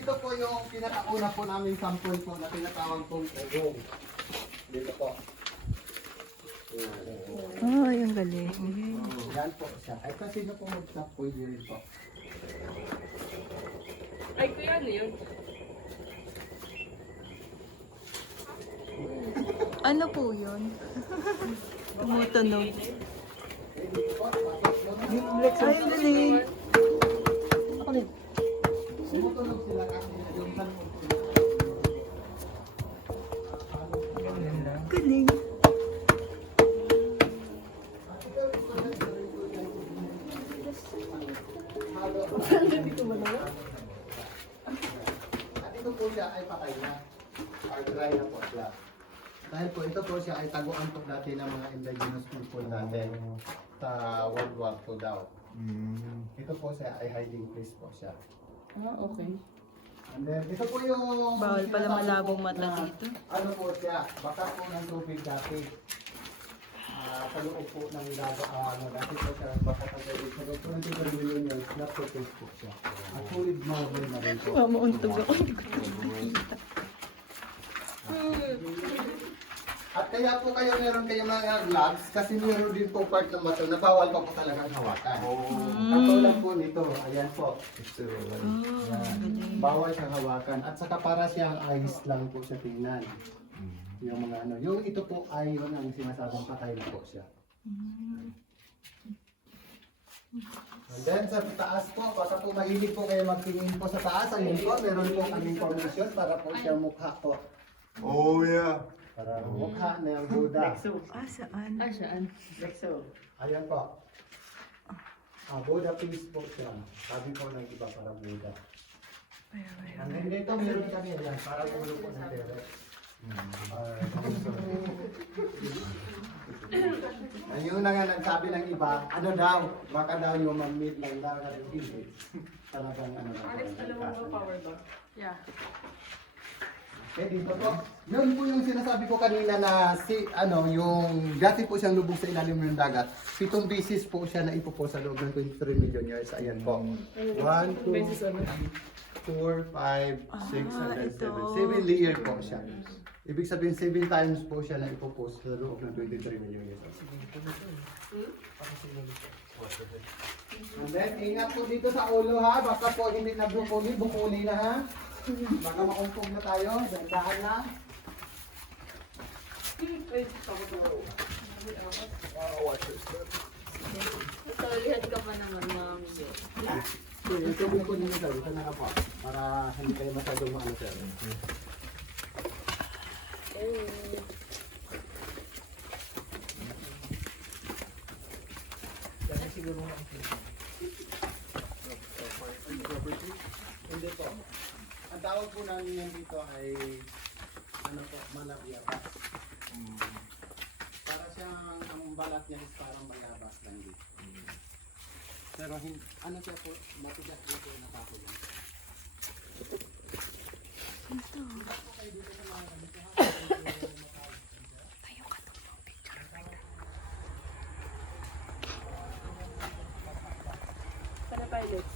ito po yung pinakauna po namin sample po na tinatawag pong ugong. Dito po. Oh, yung galing. Yan po siya. Ay kasi na po mag-stop pwede rin po. Ay, kuya, ano yun? Ano po yun? Tumutunog. Ay, ang galing. Sumutulog sila kasi yung sample sila. Galing. At ito po siya ay patay na. Or dry na po siya. Dahil po ito po siya ay taguan po dati ng mga indigenous people natin sa World War II daw. Ito po siya ay hiding place po siya. Ah, okay. And then ito po yung... Bawal pala malabong mata dito. Ano po siya? Baka po ng tubig dati. Sa loob po ng daga, dati po siya baka pagkalit. Sa loob po ng 2 million years, na-protect po siya. At solid marble na rin po. Mamauntog ako. Hindi ko nakikita. At kaya po kayo meron kayo mga gloves kasi meron din po part ng bato na bawal pa po talagang hawakan. Katulad po nito, ayan po. Ayan. Bawal siyang hawakan at saka para siyang ice lang po siya tingnan. Yung mga ano, yung ito po ay yun ang sinasabang patay na po siya. And then sa taas po, baka po mahilig po kayo magtingin po sa taas. Ayun po, meron po kaming formation para po siya mukha po. Oh yeah. Para mukha na yung Buddha. Ah, saan? Ah, saan? Ayan po. Buddha piece po siya. Sabi po ng iba para Buddha. And then dito meron kami yan, para ulo po ng T-Rex. Ayun na nga nagsabi ng iba, ano daw, baka daw yung man-made lang daw na hindi. Talagang ano na. Power ba? Yeah. Eh dito po, yun po yung sinasabi ko kanina na yung dati po siyang lubog sa ilalim ng dagat. 7 beses po siya na ipo po sa loob ng 23 million years. Ayan po. 1, 2, 4, 5, 6, and 7. 7 layer po siya. Ibig sabihin 7 times po siya na ipo po sa loob ng 23 million years. And then, ingat po dito sa ulo ha. Baka po hindi na bukuli na ha. Baka makumpong na tayo, dandahan lang. Talihan ka pa naman, ma'am. Ito po nyo daw, ito na po. Para hindi kayo masyadong maano sir. Hindi po. Ang tawag po namin yan dito ay malabiyabas. Para siyang ang balat niya is parang bayabas lang dito. Pero ano siya po, matigas dito na tako lang. Para pilots.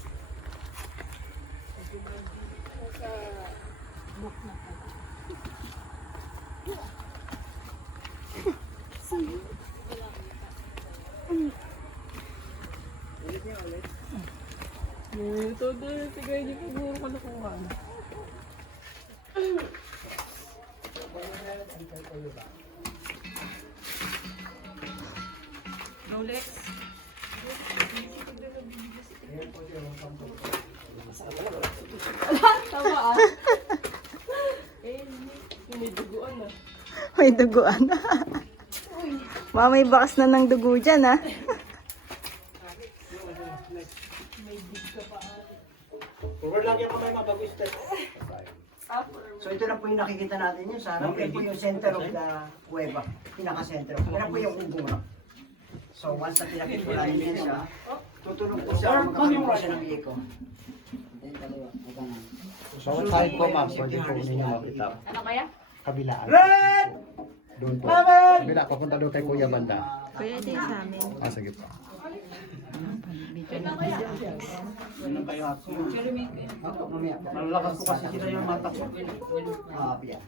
Sa book na pa. Ito doon, sige, hindi ko siguro ko nakuha. Rolex. Tama ah. May duguan ah. May duguan. May bakas na ng dugo dyan, ha? Forward lang yung kamay mabago step. So ito na po yung nakikita natin yung sana. Ito po yung center of the kuweba. Pinaka-center. Yan po yung ugong rock. So once na pinakikulanin niya siya, tutulog po siya, magkakaroon po siya ng iko. Bawat side po ma'am, pwede po ninyo makita. Ano kaya? Kabilaan. Red! Doon po. Kabila, papunta doon kay Kuya Banda. Kuya, ito yung sa amin. Sige po. Opo, mamaya. Malalakas po kasi sila yung mata ko. Piya.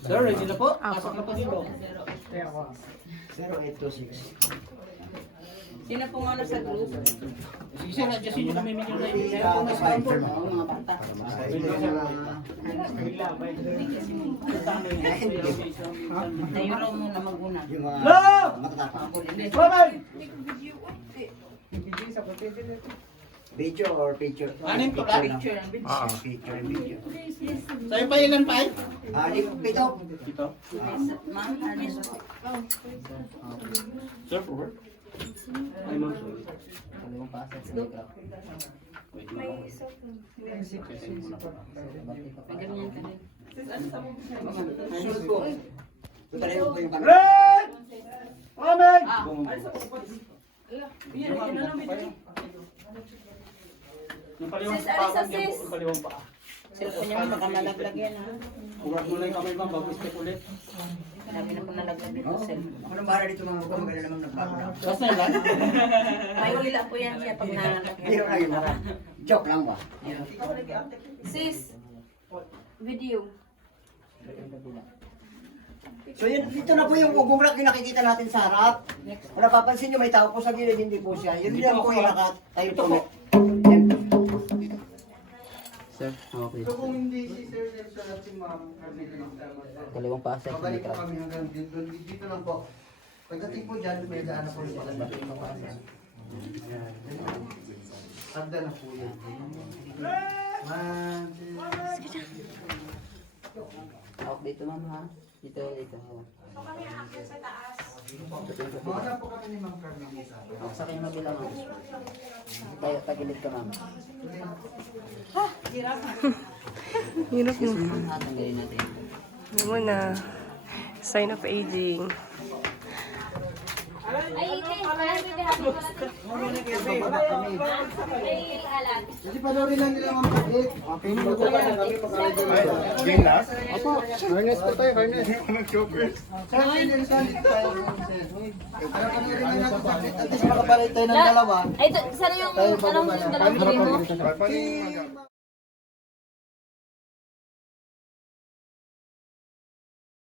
Sir, ready na po? Pasok na po dito. 0826. Sino po nga sa group? Sige sir, adjustin nyo na may minyo na yun. Kaya po mas fiber. Mga bata. Tayo raw muna maguna. Yung mga matatapang. Video or picture? Anin po Picture lang? lang. Picture and video. Sa'yo pa ilan pa eh? Pito. Dito. Ma'am, alis. Sir, forward. Ay, ma'am, sorry. Wait lang. Ganyan ka rin. Sunod po. Tutalayo ko yung camera. Red! Amen! Yung paliwang pa ako, yung paliwang pa. Cellphone niya baka malaglag yan ha. Ugat mo lang yung kamay ma'am, bago step ulit. Sabi na po nalaglag dito Oo. cellphone. Ako nang bahala dito mga huwag magaling naman nagbabalang. Basta yan lang. May hila po yan siya pag nalaglag. Biro lang yun. Joke lang ba? Sis, video. So yun, dito na po yung ugong rock yung nakikita natin sa harap. Kung napapansin nyo, may tao po sa gilid, hindi po siya. Yun lang po yung nakatayo po. Yan. Sir, okay. So kung hindi si Sir Nelson at si Ma'am Carmela ng tama, Kalawang pa sir. babalik po kami hanggang dito, dito lang po. Pagdating po dyan, may daan po yung pagdating po kasi. Tanda na po yan. Hawak dito ma'am ha. Dito, dito. Mawala po kami ni Ma'am Carmela. Hawak sa kayo mabilang ma'am. Tayo, tagilid ka ma'am. Hirap mo. Ma'am, tanggalin natin. Ano mo na. Sign of aging. Kasi panoorin lang nila Ma'am Carmela. Okay, hindi ko pa kami pagkakagawin. Game last? Opo, harness po tayo, harness. Nag-choker. Sir, Nelson, dito tayo. Para panoorin lang natin saglit. At least makapalit tayo ng dalawa. Ay, sana yung, Tayo anong bababa yung na. dalawang video mo? Paano yung